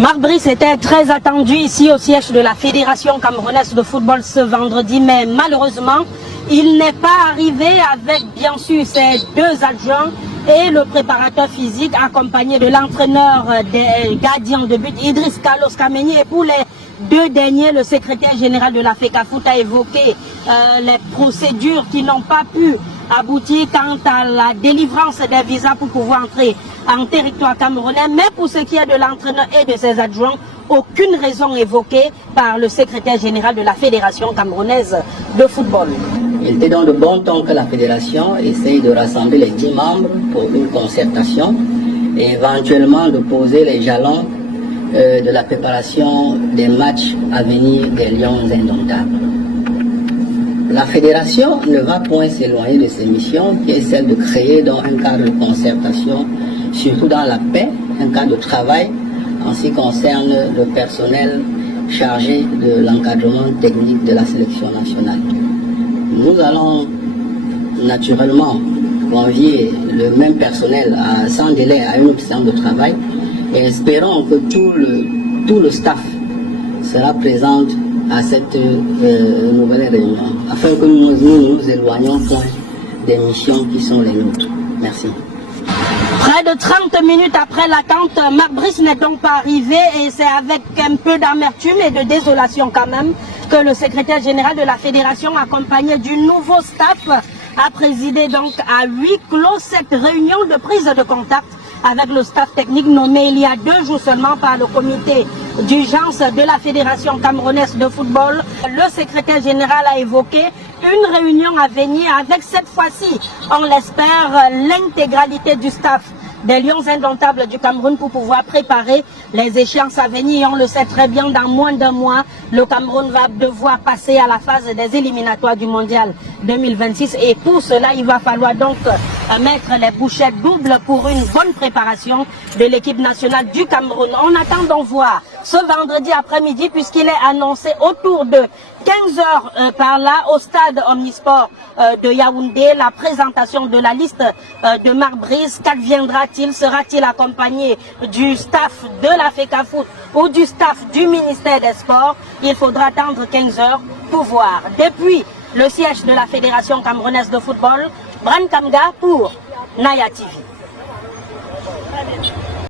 Marc Brice était très attendu ici au siège de la Fédération camerounaise de football ce vendredi, mais malheureusement, il n'est pas arrivé avec bien sûr ses deux adjoints et le préparateur physique accompagné de l'entraîneur des gardiens de but Idriss Carlos Kameni. Et pour les deux derniers, le secrétaire général de la FECAFOOT a évoqué les procédures qui n'ont pas pu aboutir quant à la délivrance des visas pour pouvoir entrer en territoire camerounais. Mais pour ce qui est de l'entraîneur et de ses adjoints, aucune raison évoquée par le secrétaire général de la Fédération camerounaise de football. Il était dans de bon temps que la fédération essaye de rassembler les 10 membres pour une concertation et éventuellement de poser les jalons de la préparation des matchs à venir des Lions indomptables. La fédération ne va point s'éloigner de ses missions, qui est celle de créer donc un cadre de concertation, surtout dans la paix, un cadre de travail en ce qui concerne le personnel chargé de l'encadrement technique de la sélection nationale. Nous allons naturellement convier le même personnel sans délai à une autre séance de travail et espérons que tout le staff sera présent à cette nouvelle réunion afin que nous nous éloignions point des missions qui sont les nôtres. Merci. Près de 30 minutes après l'attente, Marc Brice n'est donc pas arrivé et c'est avec un peu d'amertume et de désolation quand même que le secrétaire général de la fédération, accompagné du nouveau staff, a présidé donc à huis clos cette réunion de prise de contact avec le staff technique nommé il y a 2 jours seulement par le comité d'urgence de la Fédération camerounaise de football. Le secrétaire général a évoqué une réunion à venir avec cette fois-ci, on l'espère, l'intégralité du staff des Lions indomptables du Cameroun pour pouvoir préparer les échéances à venir. Et on le sait très bien, dans moins d'un mois, le Cameroun va devoir passer à la phase des éliminatoires du Mondial 2026. Et pour cela, il va falloir donc mettre les bouchettes doubles pour une bonne préparation de l'équipe nationale du Cameroun. On attend d'en voir ce vendredi après-midi, puisqu'il est annoncé autour de 15 h par là au stade Omnisport de Yaoundé, la présentation de la liste de Marc Brice. Qu'adviendra-t-il? Sera-t-il accompagné du staff de la FECAFOOT ou du staff du ministère des Sports? Il faudra attendre 15 h pour voir. Depuis le siège de la Fédération camerounaise de football, Bran Kamga pour Naya TV.